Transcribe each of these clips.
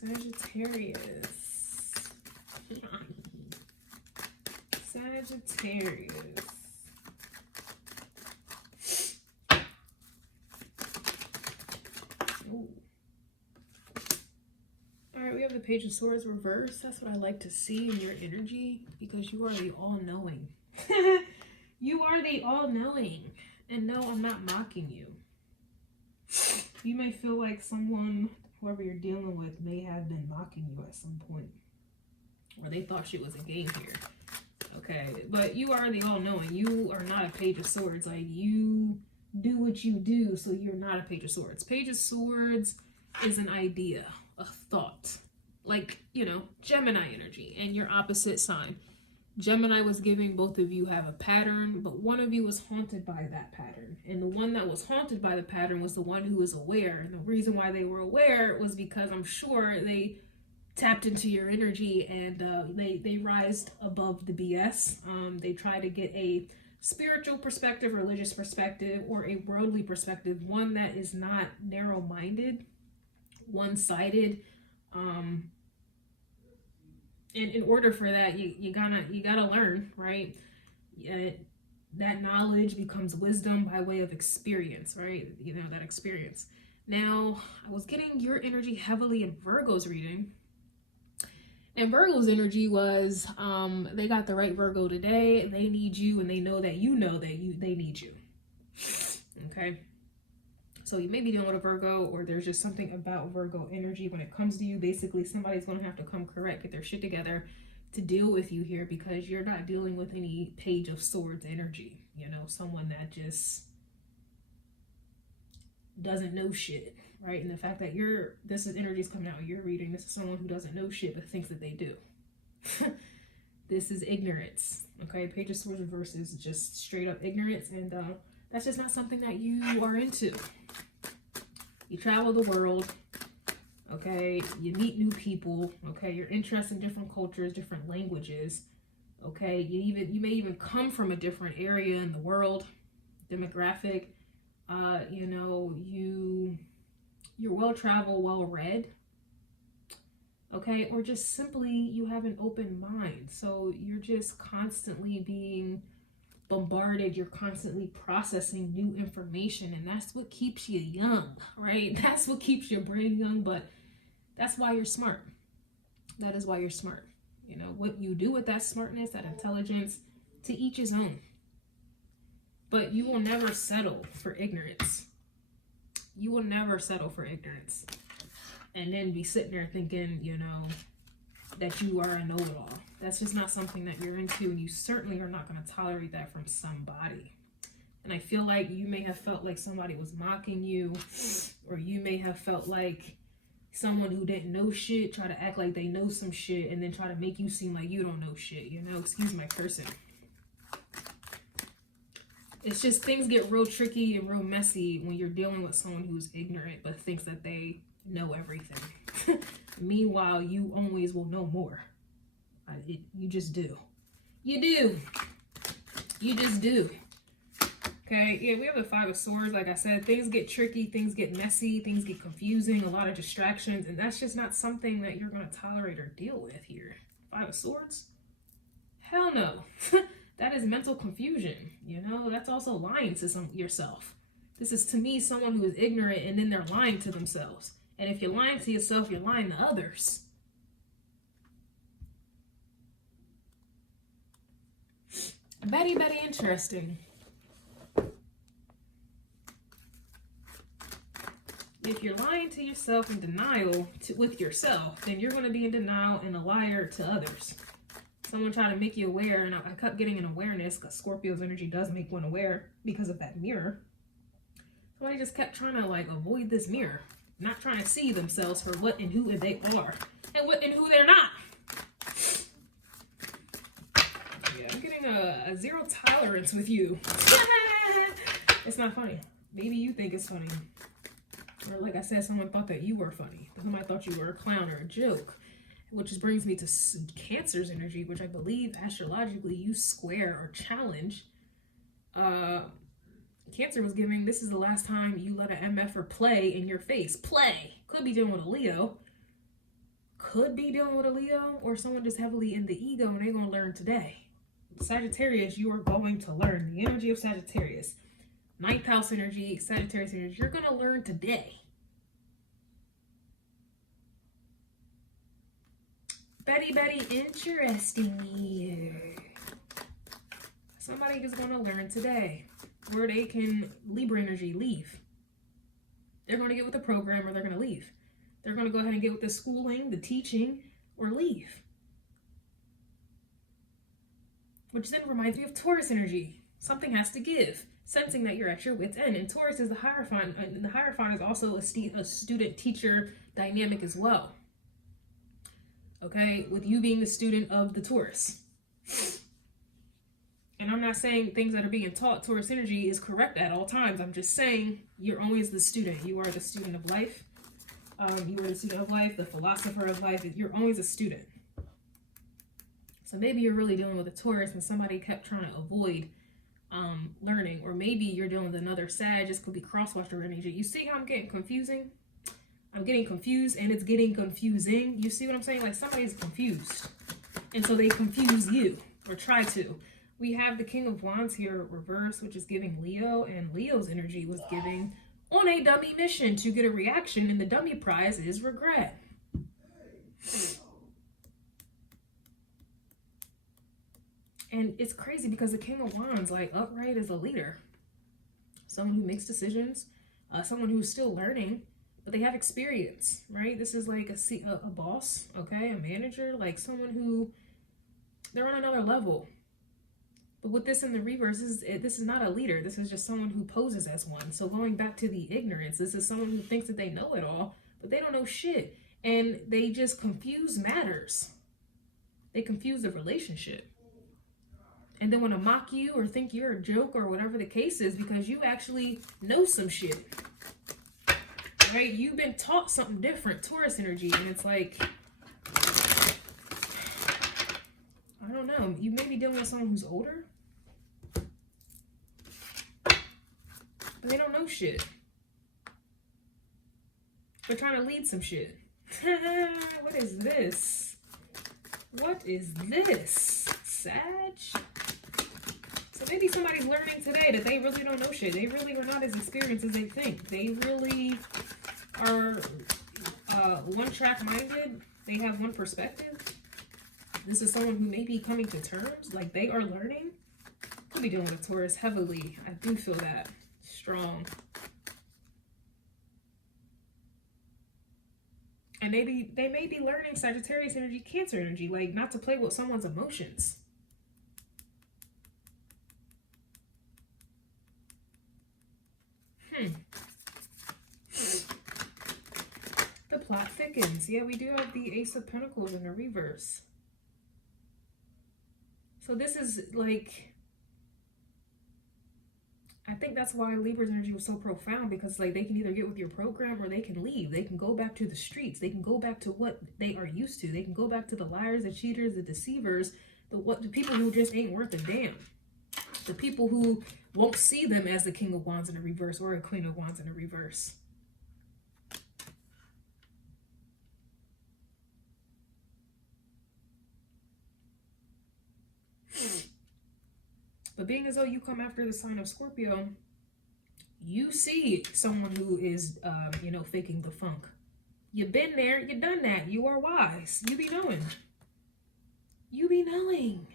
Sagittarius. Sagittarius. Ooh. All right, we have the Page of Swords reversed. That's what I like to see in your energy, because you are the all-knowing. You are the all-knowing. And no, I'm not mocking you. You may feel like someone, whoever you're dealing with, may have been mocking you at some point. Or they thought shit was a game here. Okay, but you are the all-knowing. You are not a Page of Swords. Like, you do what you do, so you're not a Page of Swords. Page of Swords is an idea, a thought. Like, you know, Gemini energy and your opposite sign. Gemini was giving both of you have a pattern, but one of you was haunted by that pattern. And the one that was haunted by the pattern was the one who was aware. And the reason why they were aware was because I'm sure they tapped into your energy and they rised above the BS. They try to get a spiritual perspective, religious perspective, or a worldly perspective, one that is not narrow-minded, one-sided. And in order for that, you gotta learn, right? That knowledge becomes wisdom by way of experience, right? You know, that experience. Now, I was getting your energy heavily in Virgo's reading. And Virgo's energy was, they got the right Virgo today. They need you, and they know that you know that they need you. Okay? So you may be dealing with a Virgo, or there's just something about Virgo energy when it comes to you. Basically, somebody's going to have to come correct, get their shit together to deal with you here, because you're not dealing with any Page of Swords energy. You know, someone that just doesn't know shit, right? And the fact that this is energies coming out of your reading. This is someone who doesn't know shit but thinks that they do. This is ignorance, okay? Page of Swords reverse is just straight up ignorance, and that's just not something that you are into. You travel the world, okay? You meet new people, okay? You're interested in different cultures, different languages, okay? You may even come from a different area in the world, demographic. You know, you're well-traveled, well-read, okay? Or just simply you have an open mind. So you're just constantly being bombarded, you're constantly processing new information, and that's what keeps you young, right? That's what keeps your brain young, but that's why you're smart. That is why you're smart. You know, what you do with that smartness, that intelligence, to each his own. But you will never settle for ignorance. You will never settle for ignorance. And then be sitting there thinking, you know, that you are a know-it-all. That's just not something that you're into, and you certainly are not going to tolerate that from somebody. And I feel like you may have felt like somebody was mocking you, or you may have felt like someone who didn't know shit try to act like they know some shit and then try to make you seem like you don't know shit, you know? Excuse my cursing. It's just things get real tricky and real messy when you're dealing with someone who's ignorant but thinks that they know everything. Meanwhile, you always will know more. You just do. You do. You just do. Okay, yeah, we have the Five of Swords. Like I said, things get tricky, things get messy, things get confusing, a lot of distractions, and that's just not something that you're going to tolerate or deal with here. Five of Swords? Hell no. That is mental confusion, you know? That's also lying to yourself. This is, to me, someone who is ignorant, and then they're lying to themselves. And if you're lying to yourself, you're lying to others. Very, very interesting. If you're lying to yourself in denial with yourself, then you're going to be in denial and a liar to others. Someone tried to make you aware, and I kept getting an awareness, because Scorpio's energy does make one aware because of that mirror. Somebody just kept trying to like avoid this mirror, not trying to see themselves for what and who they are, and what and who they're not. Yeah, I'm getting a zero tolerance with you. It's not funny. Maybe you think it's funny. Or like I said, someone thought that you were funny. Somebody thought you were a clown or a joke. Which just brings me to Cancer's energy, which I believe astrologically you square or challenge. Cancer was giving, this is the last time you let an MFer play in your face. Play. Could be dealing with a Leo. could be dealing with a Leo or someone just heavily in the ego, and they're going to learn today. Sagittarius, you are going to learn the energy of Sagittarius. 9th house energy, Sagittarius energy, you're going to learn today. Betty, interesting here. Somebody is going to learn today where they can, Libra energy, leave. They're going to get with the program or they're going to leave. They're going to go ahead and get with the schooling, the teaching, or leave. Which then reminds me of Taurus energy. Something has to give. Sensing that you're at your wit's end. And Taurus is the Hierophant. And the Hierophant is also a student-teacher dynamic as well. Okay? With you being the student of the Taurus. And I'm not saying things that are being taught, Taurus energy, is correct at all times. I'm just saying you're always the student. You are the student of life. You are the student of life, the philosopher of life. You're always a student. So maybe you're really dealing with a Taurus and somebody kept trying to avoid learning. Or maybe you're dealing with another Sag. This could be cross-watcher energy. You see how I'm getting confusing? I'm getting confused and it's getting confusing. You see what I'm saying? Like somebody's confused. And so they confuse you or try to. We have the King of Wands here reversed, which is giving Leo. And Leo's energy was giving on a dummy mission to get a reaction. And the dummy prize is regret. And it's crazy because the King of Wands, like, upright is a leader. Someone who makes decisions. Someone who's still learning. But they have experience, right? This is like a boss, okay? A manager. Like someone who, they're on another level. But with this in the reverse, this is not a leader. This is just someone who poses as one. So going back to the ignorance, this is someone who thinks that they know it all. But they don't know shit. And they just confuse matters. They confuse the relationship. And then want to mock you or think you're a joke or whatever the case is because you actually know some shit. Right? You've been taught something different, Taurus energy. And it's like, I don't know. You may be dealing with someone who's older. But they don't know shit. They're trying to lead some shit. What is this? What is this? Sag? So maybe somebody's learning today that they really don't know shit. They really are not as experienced as they think. They really are one-track minded. They have one perspective. This is someone who may be coming to terms. Like they are learning. Could be dealing with Taurus heavily. I do feel that. Strong. And they may be learning Sagittarius energy, Cancer energy. Like not to play with someone's emotions. The plot thickens. Yeah, we do have the Ace of Pentacles in the reverse. So this is like, I think that's why Libra's energy was so profound, because like they can either get with your program or they can leave. They can go back to the streets. They can go back to what they are used to. They can go back to the liars, the cheaters, the deceivers, the people who just ain't worth a damn. The people who won't see them as the King of Wands in the reverse or a Queen of Wands in the reverse. But being as though you come after the sign of Scorpio, you see someone who is, you know, faking the funk. You've been there, you've done that. You are wise. You be knowing. You be knowing.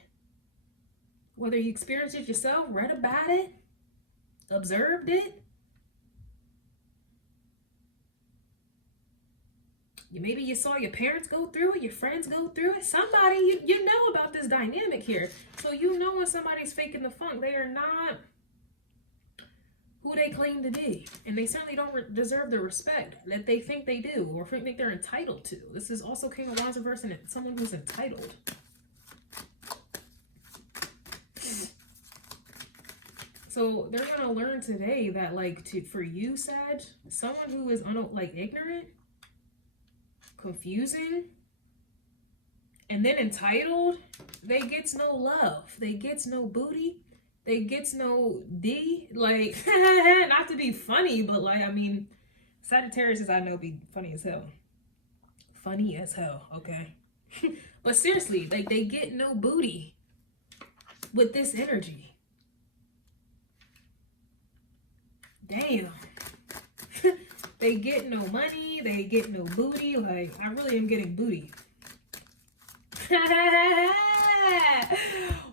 Whether you experienced it yourself, read about it, observed it. Maybe you saw your parents go through it, your friends go through it. Somebody, you know about this dynamic here. So you know when somebody's faking the funk. They are not who they claim to be. And they certainly don't deserve the respect that they think they do or think they're entitled to. This is also King of Wands reverse, and it's someone who's entitled. So they're going to learn today that, like, for you, Sag, someone who is, ignorant, confusing, and then entitled, they gets no love. They gets no booty. They gets no D. Like, not to be funny, but, like, I mean, Sagittarius, as I know, be funny as hell. funny as hell, okay? But seriously, like, they get no booty with this energy. Damn. They get no money, they get no booty. Like, I really am getting booty.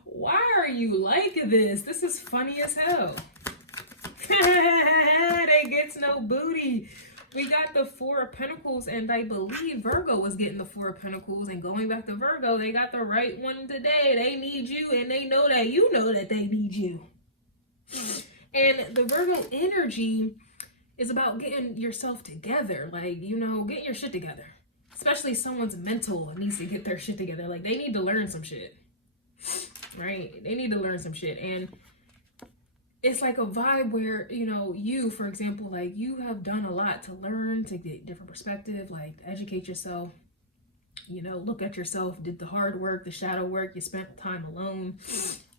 Why are you like this? This is funny as hell. They gets no booty. We got the Four of Pentacles, and I believe Virgo was getting the Four of Pentacles. And going back to Virgo, they got the right one today. They need you, and they know that you know that they need you. And the Virgo energy is about getting yourself together. Like, you know, getting your shit together. Especially someone's mental needs to get their shit together. Like, they need to learn some shit. Right? They need to learn some shit. And it's like a vibe where, you know, you, for example, like, you have done a lot to learn, to get different perspective, like, educate yourself, you know, look at yourself, did the hard work, the shadow work, you spent time alone,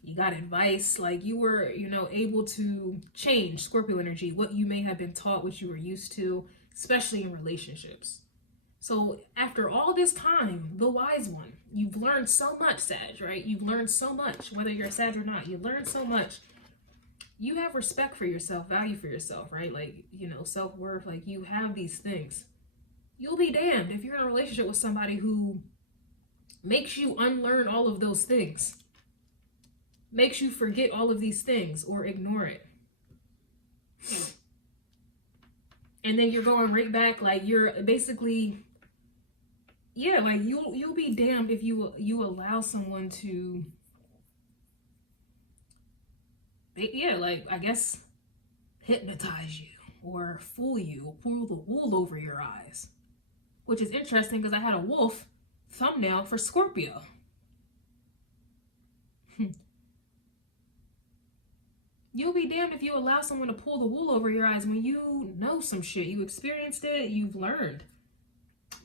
you got advice, like, you were, you know, able to change Scorpio energy, what you may have been taught, what you were used to, especially in relationships. So after all this time, the wise one, you've learned so much, Sag, right? You've learned so much, whether you're a Sag or not, you learned so much. You have respect for yourself, value for yourself, right? Like, you know, self-worth, like, you have these things. You'll be damned if you're in a relationship with somebody who makes you unlearn all of those things, makes you forget all of these things or ignore it. And then you're going right back, like, you're basically, yeah, like, you'll be damned if you allow someone to, yeah, like, I guess, hypnotize you or fool you or pull the wool over your eyes. Which is interesting because I had a wolf thumbnail for Scorpio. You'll be damned if you allow someone to pull the wool over your eyes when you know some shit. You experienced it, you've learned.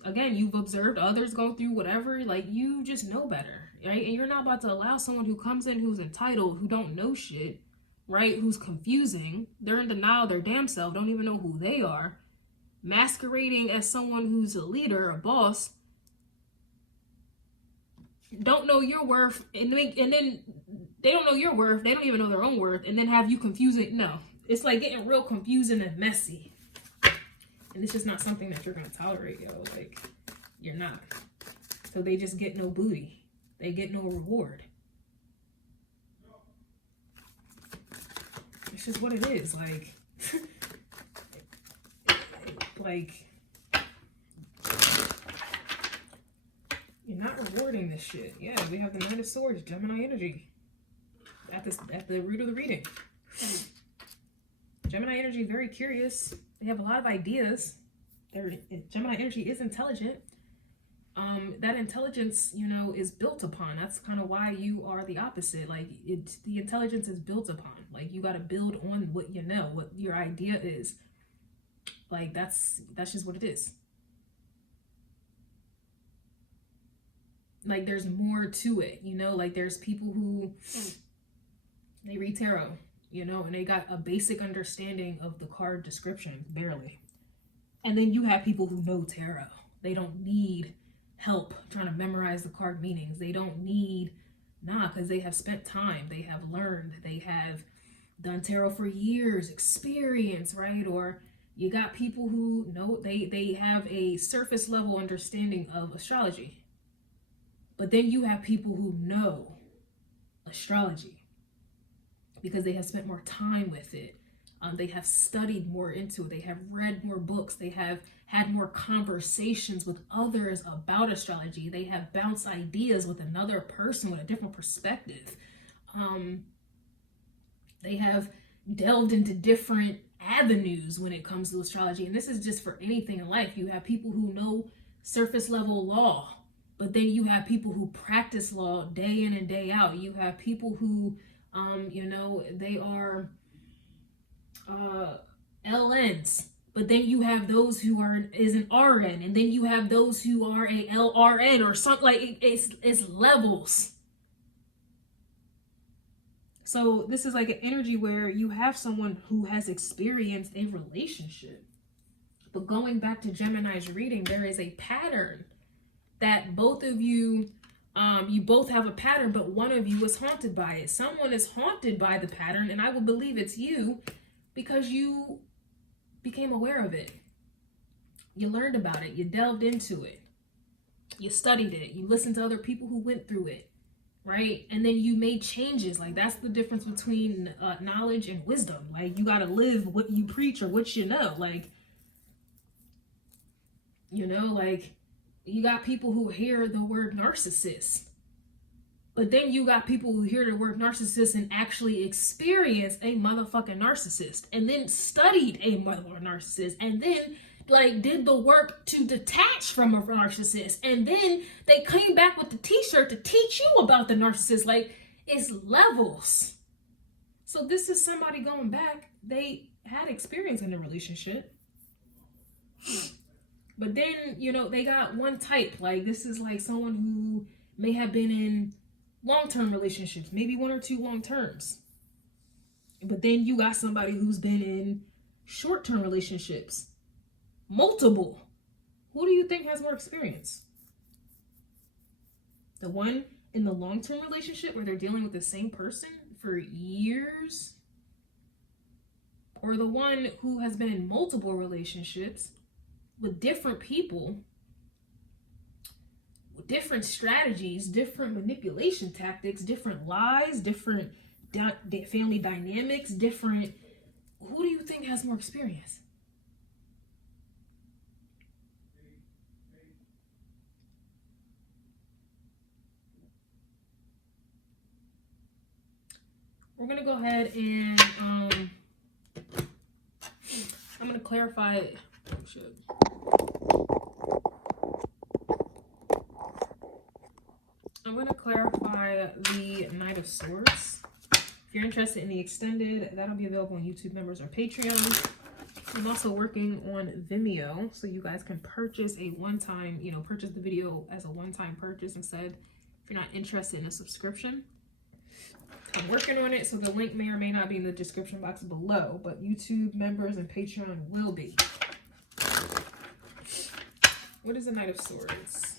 Again, you've observed others go through whatever, like, you just know better, right? And you're not about to allow someone who comes in who's entitled, who don't know shit, right? Who's confusing, they're in denial, their damn self, don't even know who they are, masquerading as someone who's a leader, a boss, don't know your worth, and then they don't know your worth, they don't even know their own worth, and then have you confusing. No, it's like getting real confusing and messy. And it's just not something that you're going to tolerate, yo. Like, you're not. So they just get no booty. They get no reward. It's just what it is. Like, like, you're not rewarding this shit. Yeah, we have the Knight of Swords, Gemini energy. At the root of the reading. Gemini energy, very curious. They have a lot of ideas. Gemini energy is intelligent. That intelligence, you know, is built upon. That's kind of why you are the opposite. Like, the intelligence is built upon. Like, you got to build on what you know, what your idea is. Like, that's just what it is. Like, there's more to it, you know? Like, there's people who, they read tarot, you know, and they got a basic understanding of the card description, barely. And then you have people who know tarot. They don't need help trying to memorize the card meanings. They don't need, because they have spent time. They have learned. They have done tarot for years, experience, right? Or you got people who know, they have a surface level understanding of astrology. But then you have people who know astrology because they have spent more time with it. They have studied more into it. They have read more books. They have had more conversations with others about astrology. They have bounced ideas with another person with a different perspective. They have delved into different avenues when it comes to astrology. And this is just for anything in life. You have people who know surface level law, but then you have people who practice law day in and day out. You have people who, you know, they are LNs, but then you have those who is an RN, and then you have those who are a LRN or something. Like, it's levels. So this is like an energy where you have someone who has experienced a relationship. But going back to Gemini's reading, there is a pattern that both of you, you both have a pattern, but one of you is haunted by it. Someone is haunted by the pattern, and I would believe it's you because you became aware of it. You learned about it. You delved into it. You studied it. You listened to other people who went through it, right? And then you made changes. Like, that's the difference between knowledge and wisdom. Like, you got to live what you preach or what you know. Like, you know, like, you got people who hear the word narcissist, but then you got people who hear the word narcissist and actually experience a motherfucking narcissist, and then studied a motherfucking narcissist, and then like did the work to detach from a narcissist, and then they came back with the t-shirt to teach you about the narcissist. Like, it's levels. So this is somebody going back. They had experience in a relationship, but then, you know, they got one type. Like, this is like someone who may have been in long-term relationships, maybe 1 or 2 long terms, but then you got somebody who's been in short-term relationships, multiple. Who do you think has more experience? The one in the long-term relationship where they're dealing with the same person for years, or the one who has been in multiple relationships with different people, with different strategies, different manipulation tactics, different lies, different family dynamics, different... Who do you think has more experience? We're going to go ahead and I'm going to clarify... Oh, shit. I'm going to clarify the Knight of Swords. If you're interested in the extended, that'll be available on YouTube members or Patreon. I'm also working on Vimeo, so you guys can purchase a one-time, you know, purchase the video as a one-time purchase instead if you're not interested in a subscription. I'm working on it, so the link may or may not be in the description box below, but YouTube members and Patreon will be. What is the Knight of Swords?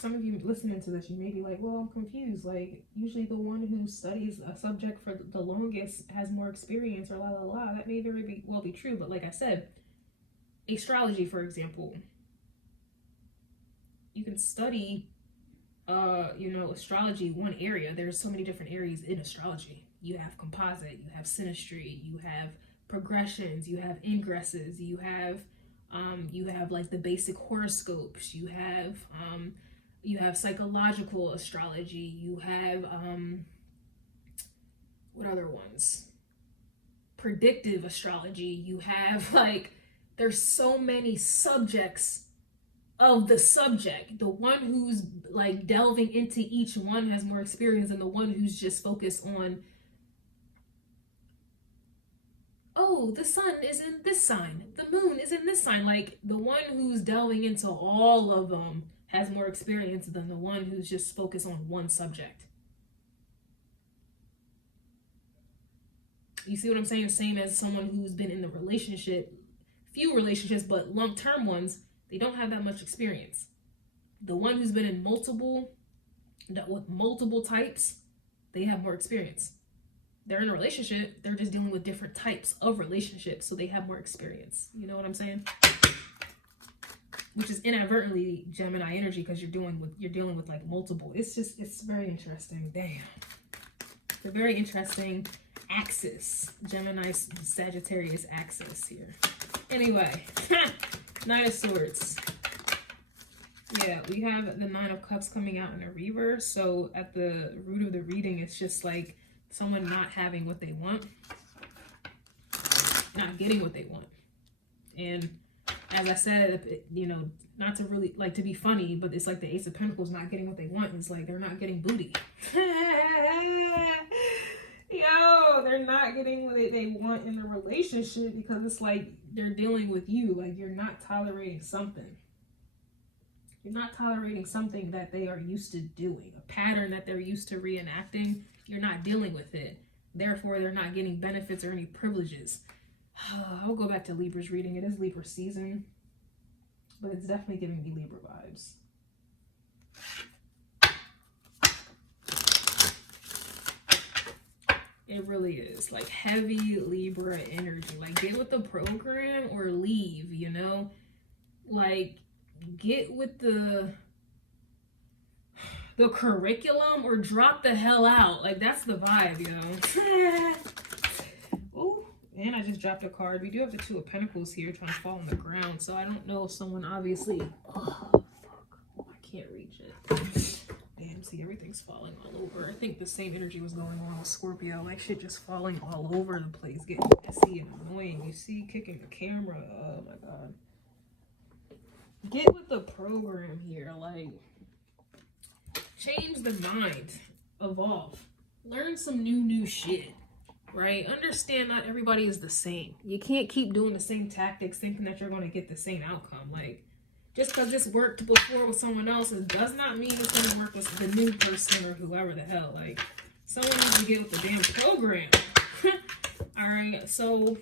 Some of you listening to this, you may be like, well, I'm confused. Like, usually the one who studies a subject for the longest has more experience, or la la la. That may very well be true, but like I said, astrology, for example, you can study, you know, astrology, one area. There's so many different areas in astrology. You have composite, you have synastry, you have progressions, you have ingresses, you have like the basic horoscopes, you have psychological astrology, you have what other ones? Predictive astrology. You have, like, there's so many subjects of the subject. The one who's like delving into each one has more experience than the one who's just focused on, oh, the sun is in this sign, the moon is in this sign. Like, the one who's delving into all of them has more experience than the one who's just focused on one subject. You see what I'm saying? Same as someone who's been in the relationship, few relationships, but long-term ones, they don't have that much experience. The one who's been in multiple types, they have more experience. They're in a relationship, they're just dealing with different types of relationships, so they have more experience. You know what I'm saying? Which is inadvertently Gemini energy, because you're dealing with like multiple. It's very interesting. Damn. It's a very interesting axis. Gemini Sagittarius axis here. Anyway, Knight of Swords. Yeah, we have the Nine of Cups coming out in a reverse. So at the root of the reading, it's just like someone not having what they want, not getting what they want. And as I said, you know, not to really, like, to be funny, but it's like the Ace of Pentacles not getting what they want. It's like they're not getting booty. Yo, they're not getting what they want in a relationship because it's like they're dealing with you. Like, you're not tolerating something. You're not tolerating something that they are used to doing, a pattern that they're used to reenacting. You're not dealing with it. Therefore, they're not getting benefits or any privileges. I'll go back to Libra's reading. It is Libra season, but it's definitely giving me Libra vibes. It really is. Like heavy Libra energy. Like get with the program or leave, you know? Like get with the curriculum or drop the hell out. Like that's the vibe, yo. Oh, and I just dropped a card. We do have the Two of Pentacles here trying to fall on the ground. So I don't know if someone obviously... Oh, fuck. I can't reach it. Damn, see, everything's falling all over. I think the same energy was going on with Scorpio. Like shit just falling all over the place. Getting messy and annoying. You see, kicking the camera. Oh my god. Get with the program here. Like, change the mind. Evolve. Learn some new shit. Right? Understand not everybody is the same. You can't keep doing the same tactics thinking that you're going to get the same outcome. Like, just because this worked before with someone else, it does not mean it's going to work with the new person or whoever the hell. Like, someone needs to get with the damn program. Alright, so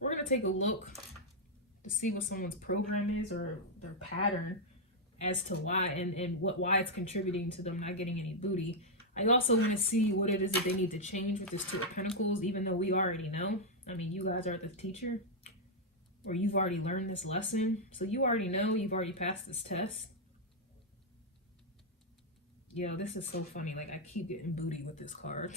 we're going to take a look to see what someone's program is or their pattern as to why and why it's contributing to them not getting any booty. I also want to see what it is that they need to change with this Two of Pentacles, even though we already know. I mean, you guys are the teacher, or you've already learned this lesson. So you already know, you've already passed this test. Yo, this is so funny. Like, I keep getting booty with this card.